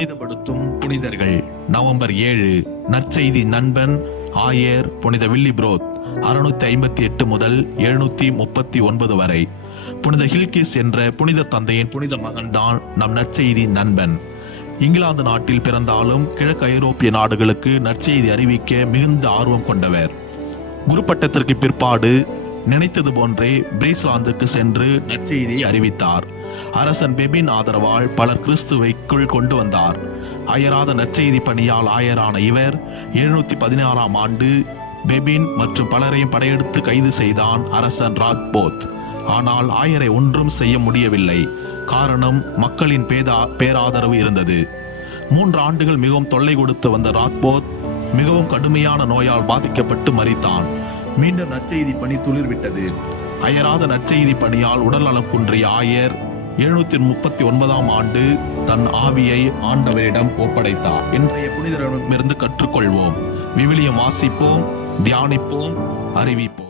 புனிதப்படுத்தும் புனிதர்கள். நவம்பர் ஏழு நற்செய்தி நண்பன் ஆயர் புனித வில்லி புரோத் அறுநூத்தி ஐம்பத்தி எட்டு முதல் எழுநூத்தி முப்பத்தி ஒன்பது வரை. புனித ஹில்கிஸ் என்ற புனித தந்தையின் புனித மகன்தான் நம் நற்செய்தி நண்பன். இங்கிலாந்து நாட்டில் பிறந்தாலும் கிழக்கு ஐரோப்பிய நாடுகளுக்கு நற்செய்தி அறிவிக்க மிகுந்த ஆர்வம் கொண்டவர். குருப்பட்டத்திற்கு பிற்பாடு நினைத்தது போன்றே பிரீஸ்லாந்துக்கு சென்று நற்செய்தியை அறிவித்தார். அரசன் பெபின் ஆதரவால் பலர் கிறிஸ்துவைக்குள் கொண்டு வந்தார். அயராத நற்செய்தி பணியால் ஆயரான இவர் எழுநூத்தி பதினாறாம் ஆண்டு பெபின் மற்றும் பலரையும் படையெடுத்து கைது செய்தான் அரசன் ராஜ்போத் ஆனால் ஆயரை ஒன்றும் செய்ய முடியவில்லை. காரணம் மக்களின் பேதா பேராதரவு இருந்தது. மூன்று ஆண்டுகள் மிகவும் தொல்லை கொடுத்து வந்த ராத்போத் மிகவும் கடுமையான நோயால் பாதிக்கப்பட்டு மறித்தான் மீண்டும் நற்செய்தி பணி துளிர்விட்டது. அயராத நற்செய்தி பணியால் உடல்நலம் குன்றிய ஆயர் எழுநூத்தி முப்பத்தி ஒன்பதாம் ஆண்டு தன் ஆவியை ஆண்டவரிடம் ஒப்படைத்தார். இன்றைய புனிதரிடமிருந்து கற்றுக்கொள்வோம். விவிலியம் வாசிப்போம் தியானிப்போம் அறிவிப்போம்.